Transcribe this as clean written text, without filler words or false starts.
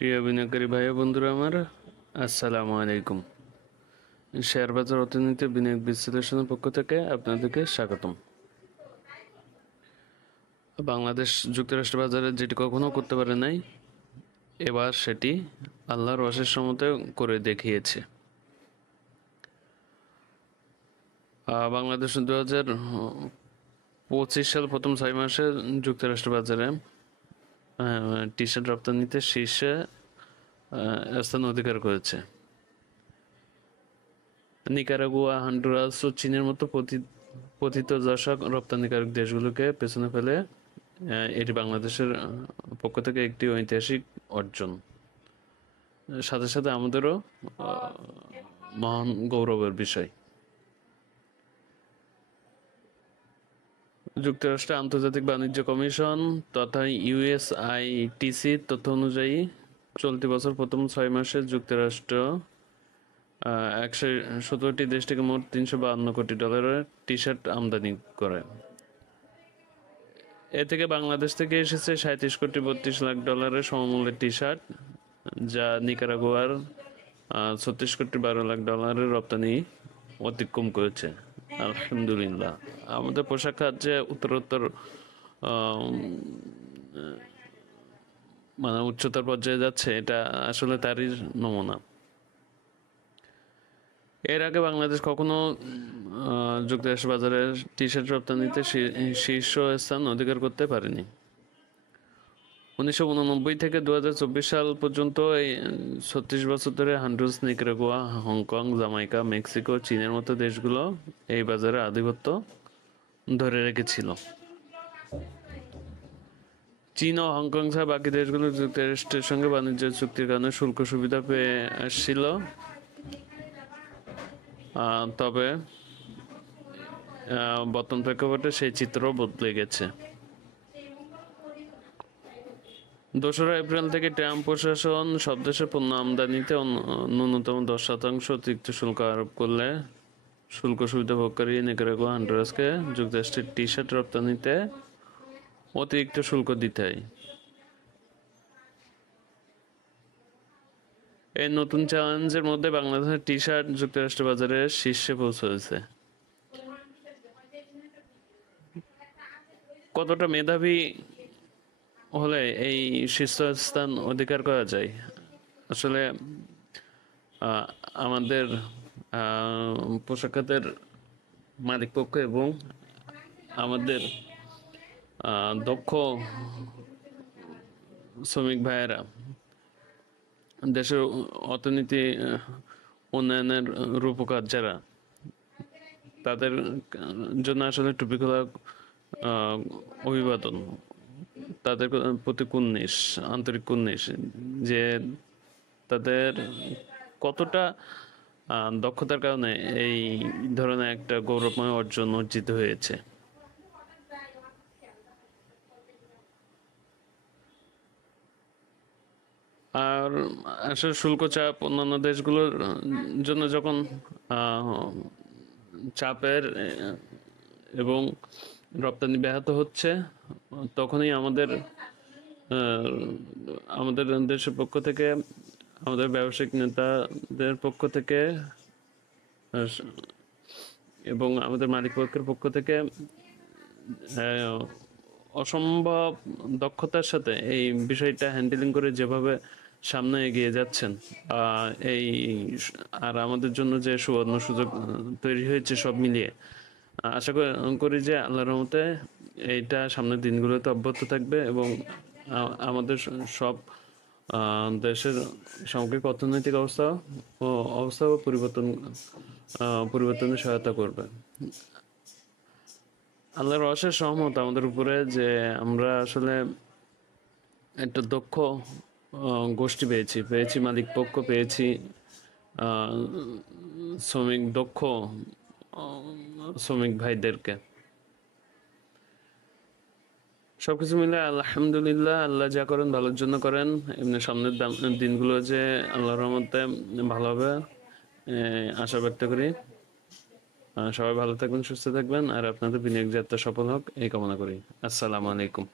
প্রিয় বিনিয়োগকারী ভাই ও বন্ধুরা আমার, আসসালামু আলাইকুম। শেয়ার বাজার অর্থনীতি বিনিয়োগ বিশ্লেষণের পক্ষ থেকে আপনাদেরকে স্বাগতম। বাংলাদেশ যুক্তরাষ্ট্র বাজারে যেটি কখনো করতে পারে নাই, এবার সেটি আল্লাহর অশেষ রহমতে করে দেখিয়েছে। বাংলাদেশ 2025 সাল প্রথম 6 মাসে যুক্তরাষ্ট্র বাজারে টি শার্ট রপ্তানিতে শীর্ষে স্থান অধিকার করেছে। নিকারাগুয়া, হন্ডুরাস ও চীনের মতো পতিতদশা রপ্তানিকারক দেশগুলোকে পেছনে ফেলে এটি বাংলাদেশের পক্ষ থেকে একটি ঐতিহাসিক অর্জন। সাথে সাথে আমাদেরও মহান গৌরবের বিষয়। যুক্তরাষ্ট্রের আন্তর্জাতিক বাণিজ্য কমিশন তথা ইউএসআইটিসি তথ্য অনুযায়ী চলতি বছর প্রথম 6 মাসে যুক্তরাষ্ট্র 117টি দেশ থেকে মোট $352 কোটি টি শার্ট আমদানি করে। এ থেকে বাংলাদেশ থেকে এসেছে $37.32 কোটি সমমূল্যের টি শার্ট, যা নিকারাগুয়ার $36.12 কোটি রপ্তানি অতিক্রম করেছে। আলহামদুলিল্লাহ, আমাদের পোশাক খাতে উত্তরোত্তর উচ্চতার পর্যায়ে যাচ্ছে, এটা আসলে তারই নমুনা। এর আগে বাংলাদেশ কখনো যুক্তরাষ্ট্র বাজারে টি শার্ট রপ্তানিতে শীর্ষ স্থান অধিকার করতে পারেনি। 1989 থেকে 2024 সাল পর্যন্ত এই 36 বছর ধরে Honduras, Nicaragua, Hong Kong, Jamaica, Mexico, চীনের মতো দেশগুলো এই বাজারে আধিপত্য ধরে রেখেছিল। চীন ও হংকং ছাড়া বাকি দেশগুলো যুক্তরাষ্ট্রের সঙ্গে বাণিজ্য চুক্তির কারণে শুল্ক সুবিধা পেয়ে আসছিল। তবে বর্তমান প্রেক্ষাপটে সেই চিত্র বদলে গেছে। 2 এপ্রিল থেকে ট্রাম্প প্রশাসন সব দেশের পণ্য আমদানিতে ন্যূনতম 10% অতিরিক্ত শুল্ক আরোপ করলে শুল্ক সুবিধা ভোগকারী নিকারাগুয়া, হন্ডুরাসকে যুক্তরাষ্ট্রের টি শার্ট রপ্তানিতে অতিরিক্ত শুল্ক দিতে হয়। এই নতুন চ্যালেঞ্জের মধ্যে বাংলাদেশের টি শার্ট যুক্তরাষ্ট্র বাজারে শীর্ষে পৌঁছেছে। কতটা মেধাবী হলে এই শীর্ষস্থান অধিকার করা যায়? আসলে আমাদের পোশাক খাতের মালিক পক্ষ এবং আমাদের দক্ষ শ্রমিক ভাইয়েরা দেশের অর্থনীতি উন্নয়নের রূপকার যারা, তাদের জন্য আসলে টুপি খোলা অভিবাদন, তাদের প্রতি কুর্নিশ, আন্তরিক কুর্নিশ, যে তাদের কতটা দক্ষতার কারণে এই ধরনের একটা গৌরবময় অর্জন অর্জিত হয়েছে। আর আসলে শুল্ক চাপ অন্যান্য দেশগুলোর জন্য যখন চাপের এবং রপ্তানি ব্যাহত হচ্ছে, তখনই আমাদের দেশের পক্ষ থেকে, আমাদের ব্যবসায়িক নেতাদের পক্ষ থেকে এবং আমাদের মালিক পক্ষের পক্ষ থেকে অসম্ভব দক্ষতার সাথে এই বিষয়টা হ্যান্ডেলিং করে যেভাবে সামনে এগিয়ে যাচ্ছেন, এই আর আমাদের জন্য যে সুবর্ণ সুযোগ তৈরি হয়েছে সব মিলিয়ে, আশা করি যে আল্লাহর রহমতে এইটা সামনের দিনগুলোতে অব্যাহত থাকবে এবং আমাদের সব দেশের সামগ্রিক অর্থনৈতিক অবস্থা পরিবর্তনে সহায়তা করবে। আল্লাহর অশেষ রহমত আমাদের উপরে যে আমরা আসলে একটা দক্ষ গোষ্ঠী পেয়েছি মালিক পক্ষ পেয়েছি, দক্ষ শ্রমিক ভাইদেরকে। সবকিছু মিলে আলহামদুলিল্লাহ, আল্লাহ যা করেন ভালোর জন্য করেন। এমনি সামনের দিনগুলো যে আল্লাহর রহমতে ভালো হবে আশা ব্যক্ত করি। সবাই ভালো থাকবেন, সুস্থ থাকবেন, আর আপনাদের বিনিয়োগ যাত্রা সফল হোক এই কামনা করি। আসসালামু আলাইকুম।